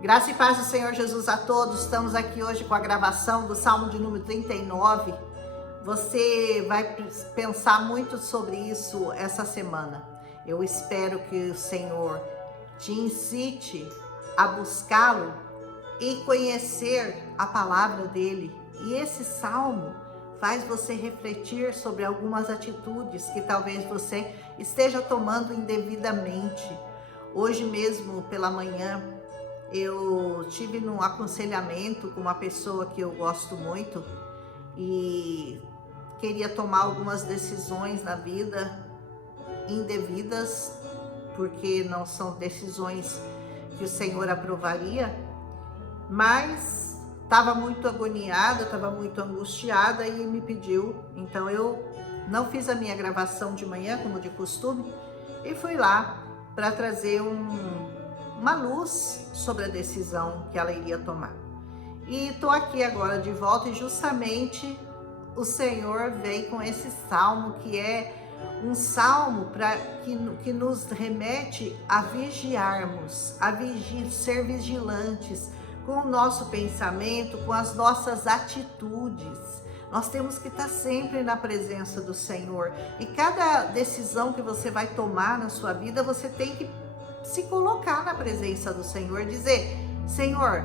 Graça e paz do Senhor Jesus a todos. Estamos aqui hoje com a gravação do Salmo de número 39. Você vai pensar muito sobre isso essa semana. Eu espero que o Senhor te incite a buscá-lo e conhecer a palavra dele. E esse salmo faz você refletir sobre algumas atitudes que talvez você esteja tomando indevidamente. Hoje mesmo pela manhã eu tive num aconselhamento com uma pessoa que eu gosto muito e queria tomar algumas decisões na vida indevidas, porque não são decisões que o Senhor aprovaria, mas estava muito agoniada, estava muito angustiada e me pediu. Então eu não fiz a minha gravação de manhã, como de costume, e fui lá para trazer uma luz sobre a decisão que ela iria tomar. E estou aqui agora de volta e justamente o Senhor vem com esse salmo, que é um salmo que nos remete a vigiarmos, ser vigilantes com o nosso pensamento, com as nossas atitudes. Nós temos que estar sempre na presença do Senhor. E cada decisão que você vai tomar na sua vida, você tem que se colocar na presença do Senhor, dizer: Senhor,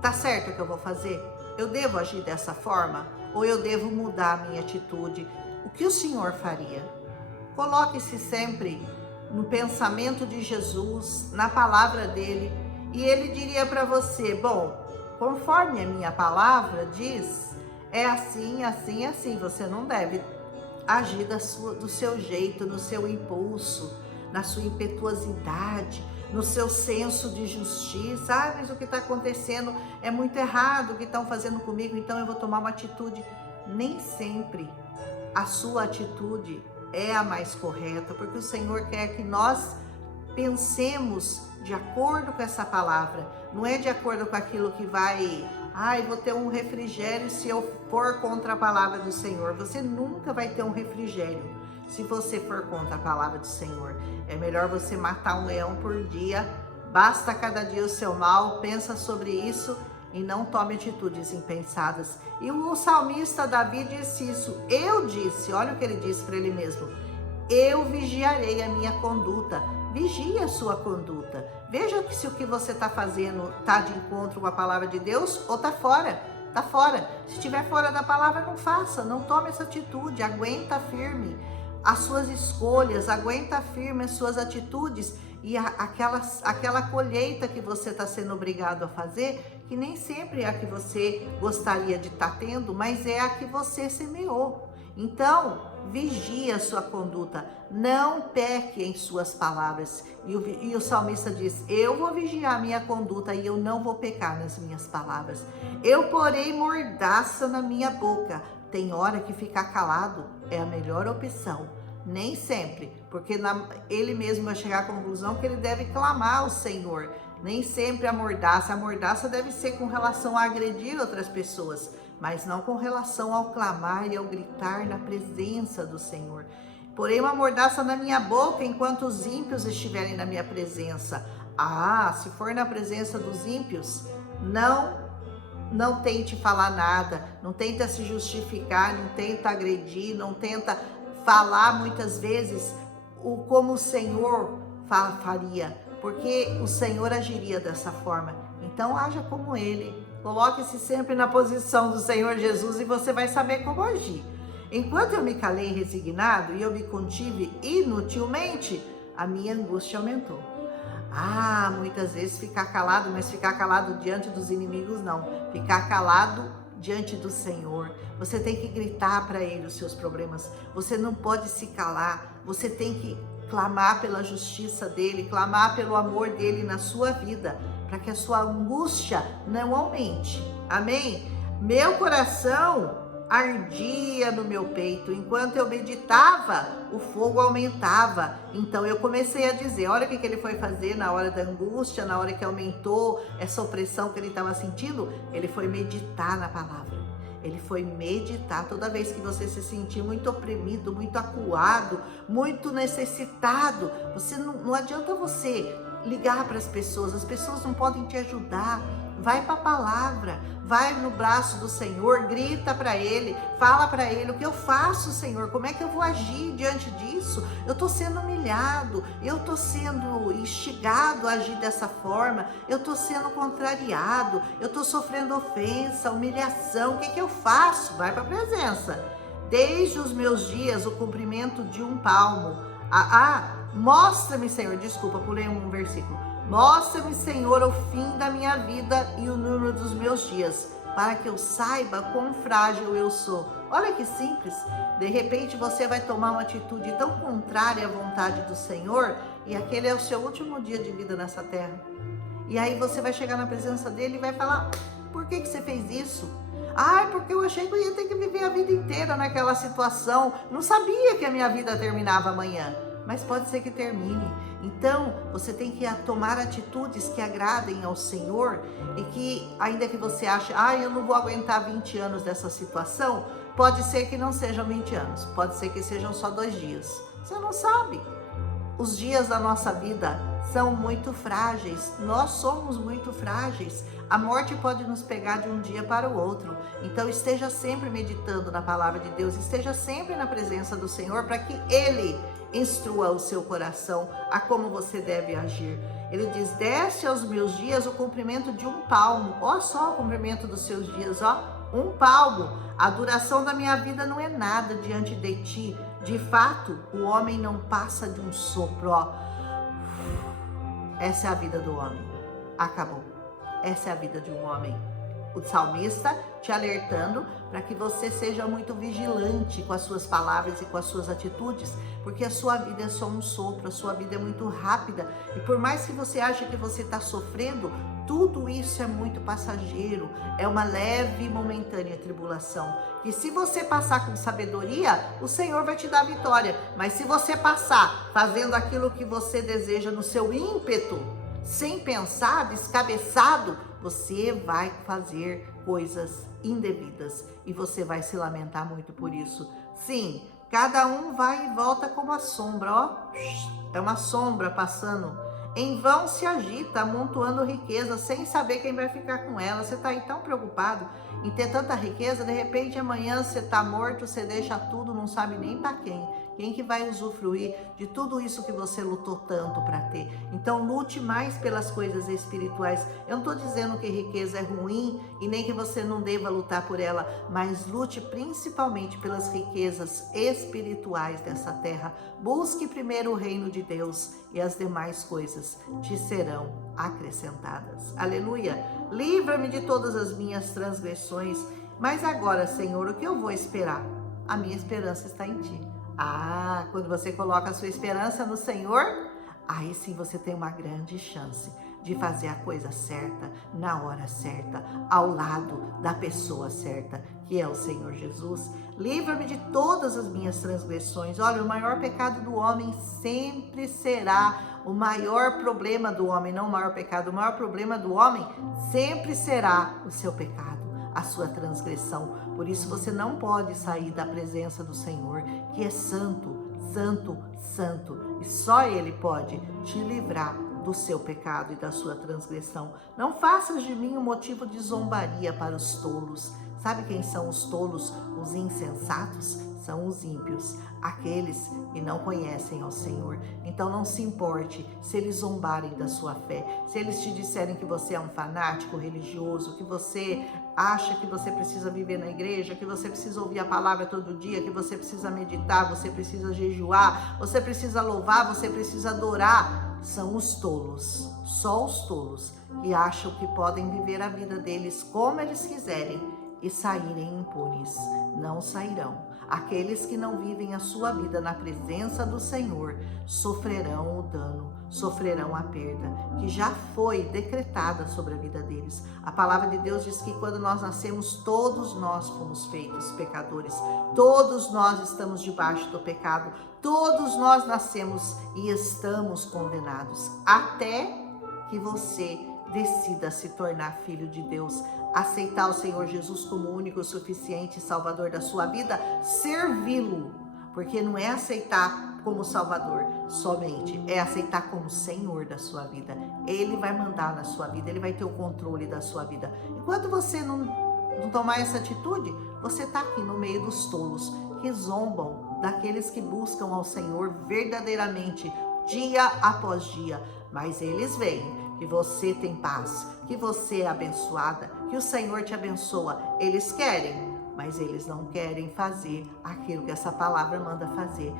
tá certo o que eu vou fazer? Eu devo agir dessa forma? Ou eu devo mudar a minha atitude? O que o Senhor faria? Coloque-se sempre no pensamento de Jesus, na palavra dele, e ele diria para você: bom, conforme a minha palavra diz, é assim, assim, assim. Você não deve agir do seu jeito, no seu impulso, na sua impetuosidade, no seu senso de justiça. Ah, mas o que está acontecendo é muito errado, o que estão fazendo comigo, então eu vou tomar uma atitude. Nem sempre a sua atitude é a mais correta, porque o Senhor quer que nós pensemos de acordo com essa palavra, não é de acordo com aquilo que vai... eu vou ter um refrigério se eu for contra a palavra do Senhor. Você nunca vai ter um refrigério se você for contra a palavra do Senhor. É melhor você matar um leão por dia, basta cada dia o seu mal, pensa sobre isso e não tome atitudes impensadas. E o salmista Davi disse isso. Eu disse, olha o que ele disse para ele mesmo: eu vigiarei a minha conduta. Vigie a sua conduta. Veja se o que você está fazendo está de encontro com a palavra de Deus ou está fora. Está fora. Se estiver fora da palavra, não faça, não tome essa atitude. Aguenta firme as suas escolhas, aguenta firme as suas atitudes e aquela colheita que você está sendo obrigado a fazer, que nem sempre é a que você gostaria de estar tendo, mas é a que você semeou. Então, vigie a sua conduta, não peque em suas palavras. E o salmista diz: eu vou vigiar a minha conduta e eu não vou pecar nas minhas palavras. Eu porei mordaça na minha boca. Tem hora que ficar calado é a melhor opção. Nem sempre, porque ele mesmo vai chegar à conclusão que ele deve clamar ao Senhor. Nem sempre a mordaça deve ser com relação a agredir outras pessoas, mas não com relação ao clamar e ao gritar na presença do Senhor. Porém, uma mordaça na minha boca enquanto os ímpios estiverem na minha presença. Se for na presença dos ímpios, não tente falar nada, não tenta se justificar, não tenta agredir, não tenta falar muitas vezes como o Senhor faria, porque o Senhor agiria dessa forma. Então haja como ele, coloque-se sempre na posição do Senhor Jesus e você vai saber como agir. Enquanto eu me calei resignado e eu me contive inutilmente, a minha angústia aumentou. Muitas vezes ficar calado, mas ficar calado diante dos inimigos não, ficar calado diante do Senhor. Você tem que gritar para ele os seus problemas, você não pode se calar, você tem que clamar pela justiça dele, clamar pelo amor dele na sua vida, para que a sua angústia não aumente. Amém? Meu coração ardia no meu peito, enquanto eu meditava, o fogo aumentava. Então eu comecei a dizer, olha o que ele foi fazer na hora da angústia, na hora que aumentou essa opressão que ele estava sentindo, ele foi meditar na palavra. Ele foi meditar. Toda vez que você se sentir muito oprimido, muito acuado, muito necessitado, não adianta você ligar para as pessoas não podem te ajudar. Vai para a palavra, vai no braço do Senhor, grita para Ele, fala para Ele: o que eu faço, Senhor? Como é que eu vou agir diante disso? Eu estou sendo humilhado, eu estou sendo instigado a agir dessa forma, eu estou sendo contrariado, eu estou sofrendo ofensa, humilhação. O que eu faço? Vai para a presença. Desde os meus dias, o comprimento de um palmo. Mostra-me, Senhor, desculpa, pulei um versículo. Mostra-me, Senhor, o fim da minha vida e o número dos meus dias, para que eu saiba quão frágil eu sou. Olha que simples. De repente você vai tomar uma atitude tão contrária à vontade do Senhor, e aquele é o seu último dia de vida nessa terra. E aí você vai chegar na presença dele e vai falar: por que você fez isso? Porque eu achei que eu ia ter que viver a vida inteira naquela situação. Não sabia que a minha vida terminava amanhã. Mas pode ser que termine. Então, você tem que tomar atitudes que agradem ao Senhor, e que, ainda que você ache: eu não vou aguentar 20 anos dessa situação, pode ser que não sejam 20 anos, pode ser que sejam só 2 dias. Você não sabe. Os dias da nossa vida são muito frágeis, nós somos muito frágeis. A morte pode nos pegar de um dia para o outro. Então esteja sempre meditando na palavra de Deus, esteja sempre na presença do Senhor, para que Ele instrua o seu coração a como você deve agir. Ele diz: desce aos meus dias o comprimento de um palmo. Ó só o comprimento dos seus dias, um palmo. A duração da minha vida não é nada diante de ti. De fato, o homem não passa de um sopro. Essa é a vida do homem. Acabou. Essa é a vida de um homem. O salmista te alertando para que você seja muito vigilante com as suas palavras e com as suas atitudes, porque a sua vida é só um sopro, a sua vida é muito rápida, e por mais que você ache que você está sofrendo, tudo isso é muito passageiro, é uma leve e momentânea tribulação, e se você passar com sabedoria, o Senhor vai te dar vitória, mas se você passar fazendo aquilo que você deseja no seu ímpeto, sem pensar, descabeçado, você vai fazer coisas indevidas e você vai se lamentar muito por isso. Sim, cada um vai e volta como a sombra, é uma sombra passando. Em vão se agita, amontoando riqueza, sem saber quem vai ficar com ela. Você está aí tão preocupado em ter tanta riqueza, de repente amanhã você está morto, você deixa tudo, não sabe nem para quem. Quem que vai usufruir de tudo isso que você lutou tanto para ter? Então lute mais pelas coisas espirituais. Eu não estou dizendo que riqueza é ruim e nem que você não deva lutar por ela, mas lute principalmente pelas riquezas espirituais dessa terra. Busque primeiro o reino de Deus e as demais coisas te serão acrescentadas. Aleluia! Livra-me de todas as minhas transgressões. Mas agora, Senhor, o que eu vou esperar? A minha esperança está em Ti. Quando você coloca a sua esperança no Senhor, aí sim você tem uma grande chance de fazer a coisa certa, na hora certa, ao lado da pessoa certa, que é o Senhor Jesus. Livra-me de todas as minhas transgressões. Olha, o maior pecado do homem sempre será o maior problema do homem, não o maior pecado. O maior problema do homem sempre será o seu pecado, a sua transgressão. Por isso você não pode sair da presença do Senhor, que é santo, santo, santo. E só Ele pode te livrar do seu pecado e da sua transgressão. Não faças de mim um motivo de zombaria para os tolos. Sabe quem são os tolos? Os insensatos? São os ímpios, aqueles que não conhecem ao Senhor. Então não se importe se eles zombarem da sua fé, se eles te disserem que você é um fanático religioso, que você acha que você precisa viver na igreja, que você precisa ouvir a palavra todo dia, que você precisa meditar, você precisa jejuar, você precisa louvar, você precisa adorar. São os tolos, só os tolos que acham que podem viver a vida deles como eles quiserem e saírem impunes. Não sairão. Aqueles que não vivem a sua vida na presença do Senhor sofrerão o dano, sofrerão a perda que já foi decretada sobre a vida deles. A palavra de Deus diz que quando nós nascemos, todos nós fomos feitos pecadores. Todos nós estamos debaixo do pecado. Todos nós nascemos e estamos condenados. Até que você decida se tornar filho de Deus, aceitar o Senhor Jesus como único, suficiente Salvador da sua vida, servi-lo, porque não é aceitar como Salvador somente, é aceitar como Senhor da sua vida. Ele vai mandar na sua vida, Ele vai ter o controle da sua vida. Enquanto você não tomar essa atitude, você está aqui no meio dos tolos que zombam daqueles que buscam ao Senhor verdadeiramente, dia após dia. Mas eles veem que você tem paz, que você é abençoada, que o Senhor te abençoa. Eles querem, mas eles não querem fazer aquilo que essa palavra manda fazer.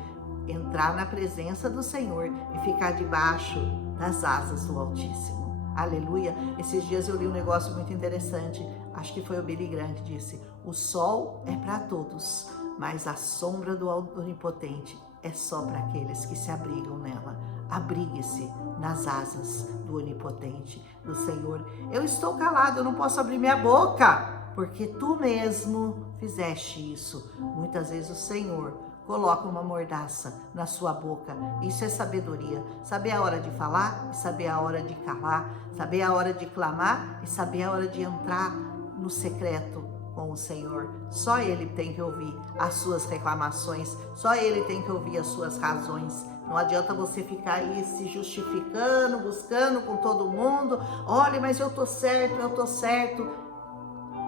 Entrar na presença do Senhor e ficar debaixo das asas do Altíssimo. Aleluia. Esses dias eu li um negócio muito interessante. Acho que foi o Billy Graham que disse: o sol é para todos, mas a sombra do Onipotente é só para aqueles que se abrigam nela. Abrigue-se nas asas do Onipotente, do Senhor. Eu estou calado, eu não posso abrir minha boca, porque tu mesmo fizeste isso. Muitas vezes o Senhor coloca uma mordaça na sua boca. Isso é sabedoria. Saber a hora de falar e saber a hora de calar. Saber a hora de clamar e saber a hora de entrar no secreto com o Senhor. Só Ele tem que ouvir as suas reclamações. Só Ele tem que ouvir as suas razões. Não adianta você ficar aí se justificando, buscando com todo mundo. Olha, mas eu tô certo, eu tô certo.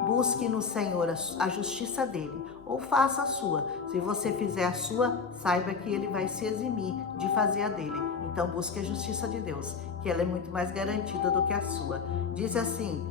Busque no Senhor a justiça dele, ou faça a sua. Se você fizer a sua, saiba que ele vai se eximir de fazer a dele. Então busque a justiça de Deus, que ela é muito mais garantida do que a sua. Diz assim: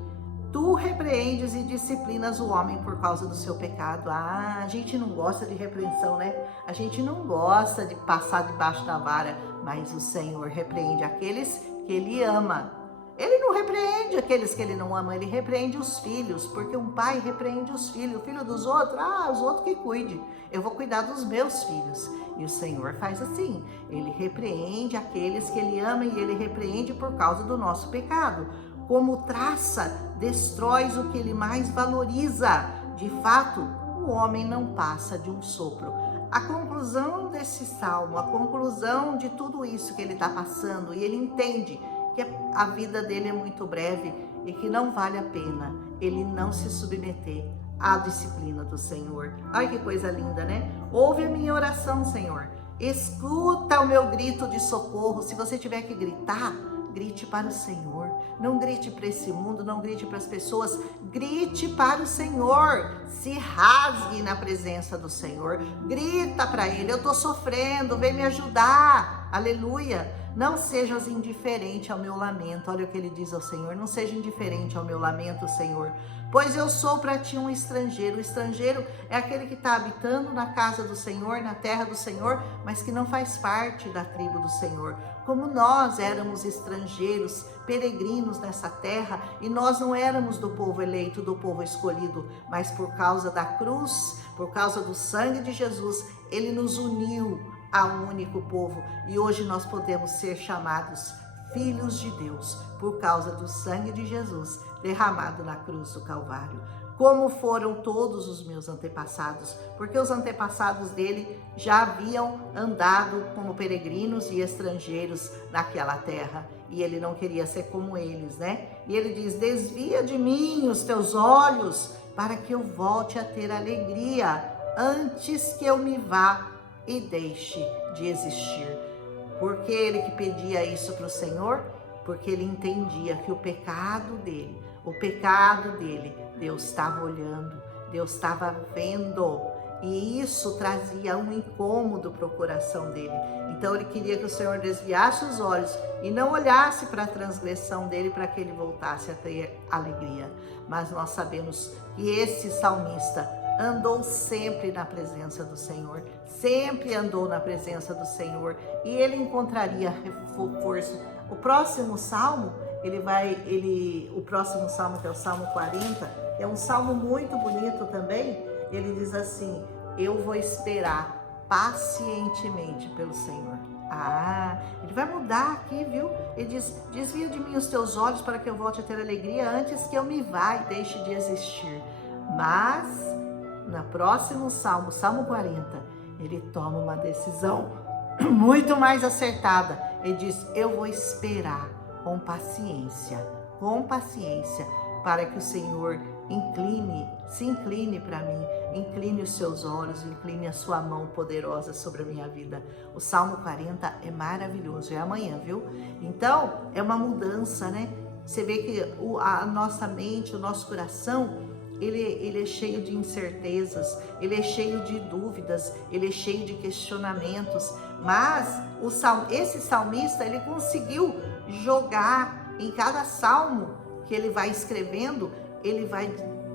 tu repreendes e disciplinas o homem por causa do seu pecado. Ah, a gente não gosta de repreensão, né? A gente não gosta de passar debaixo da vara, mas o Senhor repreende aqueles que Ele ama. Ele não repreende aqueles que Ele não ama, Ele repreende os filhos, porque um pai repreende os filhos. O filho dos outros, os outros que cuide. Eu vou cuidar dos meus filhos. E o Senhor faz assim, Ele repreende aqueles que Ele ama e Ele repreende por causa do nosso pecado. Como traça, destróis o que Ele mais valoriza. De fato, o homem não passa de um sopro. A conclusão desse salmo, a conclusão de tudo isso que ele está passando, e ele entende que a vida dele é muito breve e que não vale a pena ele não se submeter à disciplina do Senhor. Ai, que coisa linda, né? Ouve a minha oração, Senhor. Escuta o meu grito de socorro. Se você tiver que gritar, grite para o Senhor. Não grite para esse mundo, não grite para as pessoas. Grite para o Senhor. Se rasgue na presença do Senhor. Grita para Ele: eu estou sofrendo, vem me ajudar. Aleluia. Não sejas indiferente ao meu lamento. Olha o que ele diz ao Senhor: não seja indiferente ao meu lamento, Senhor, pois eu sou para ti um estrangeiro. O estrangeiro é aquele que está habitando na casa do Senhor, na terra do Senhor, mas que não faz parte da tribo do Senhor. Como nós éramos estrangeiros, peregrinos nessa terra, e nós não éramos do povo eleito, do povo escolhido, mas por causa da cruz, por causa do sangue de Jesus, Ele nos uniu a um único povo, e hoje nós podemos ser chamados filhos de Deus por causa do sangue de Jesus derramado na cruz do Calvário. Como foram todos os meus antepassados, porque os antepassados dele já haviam andado como peregrinos e estrangeiros naquela terra, e ele não queria ser como eles, né? E ele diz: desvia de mim os teus olhos para que eu volte a ter alegria antes que eu me vá e deixe de existir. Por que ele que pedia isso para o Senhor? Porque ele entendia que o pecado dele, Deus estava olhando, Deus estava vendo, e isso trazia um incômodo para o coração dele. Então ele queria que o Senhor desviasse os olhos e não olhasse para a transgressão dele, para que ele voltasse a ter alegria. Mas nós sabemos que esse salmista andou sempre na presença do Senhor, sempre andou na presença do Senhor, e ele encontraria reforço. O próximo salmo, o próximo salmo, que é o Salmo 40, é um salmo muito bonito também. Ele diz assim: eu vou esperar pacientemente pelo Senhor. Ele vai mudar aqui, viu? Ele diz: desvia de mim os teus olhos para que eu volte a ter alegria antes que eu me vá e deixe de existir. Mas no próximo salmo, Salmo 40, ele toma uma decisão muito mais acertada. Ele diz: eu vou esperar com paciência, para que o Senhor se incline para mim, incline os seus olhos, incline a sua mão poderosa sobre a minha vida. O Salmo 40 é maravilhoso, é amanhã, viu? Então, é uma mudança, né? Você vê que a nossa mente, o nosso coração, ele é cheio de incertezas, ele é cheio de dúvidas, ele é cheio de questionamentos, mas esse salmista, ele conseguiu jogar em cada salmo que ele vai escrevendo, ele vai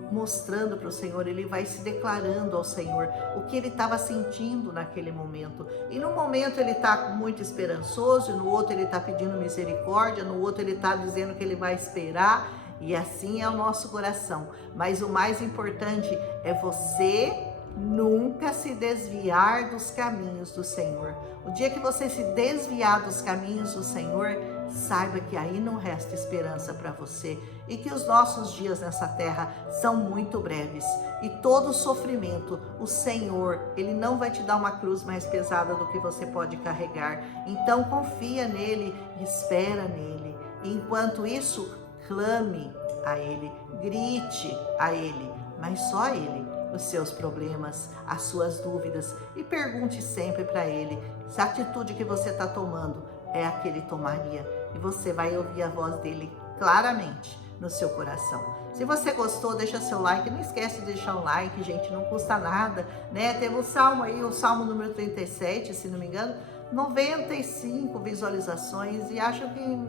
mostrando para o Senhor, ele vai se declarando ao Senhor o que ele estava sentindo naquele momento. E no momento ele está muito esperançoso, no outro ele está pedindo misericórdia, no outro ele está dizendo que ele vai esperar. E assim é o nosso coração. Mas o mais importante é você nunca se desviar dos caminhos do Senhor. O dia que você se desviar dos caminhos do Senhor, saiba que aí não resta esperança para você e que os nossos dias nessa terra são muito breves. E todo sofrimento, o Senhor, Ele não vai te dar uma cruz mais pesada do que você pode carregar. Então confia nele, espera nele. E enquanto isso, clame a Ele, grite a Ele, mas só a Ele, os seus problemas, as suas dúvidas, e pergunte sempre para Ele se a atitude que você está tomando é a que Ele tomaria, e você vai ouvir a voz dele claramente no seu coração. Se você gostou, deixa seu like, não esquece de deixar um like, gente, não custa nada, né? Temos o salmo aí, o salmo número 37, se não me engano, 95 visualizações, e acho que,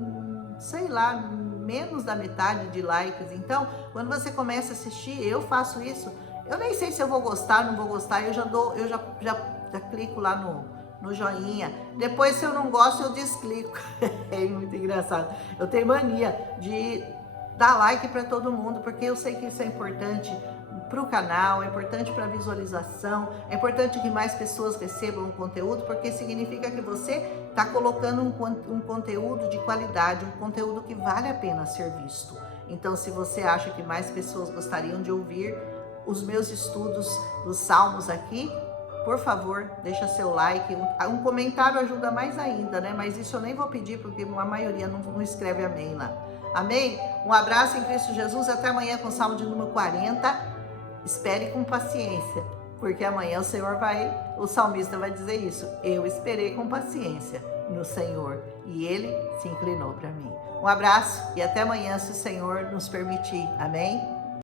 sei lá, menos da metade de likes. Então, quando você começa a assistir, eu faço isso, eu nem sei se eu vou gostar, não vou gostar, eu já clico lá no joinha. Depois, se eu não gosto, eu desclico. É muito engraçado. Eu tenho mania de dar like para todo mundo, porque eu sei que isso é importante para o canal, é importante para a visualização, é importante que mais pessoas recebam o conteúdo, porque significa que você está colocando um conteúdo de qualidade, um conteúdo que vale a pena ser visto. Então, se você acha que mais pessoas gostariam de ouvir os meus estudos dos salmos aqui, por favor, deixa seu like, um comentário ajuda mais ainda, né? Mas isso eu nem vou pedir, porque a maioria não escreve amém lá. Amém? Um abraço em Cristo Jesus, até amanhã com o salmo de número 40. Espere com paciência, porque amanhã o salmista vai dizer isso. Eu esperei com paciência no Senhor e Ele se inclinou para mim. Um abraço e até amanhã, se o Senhor nos permitir. Amém?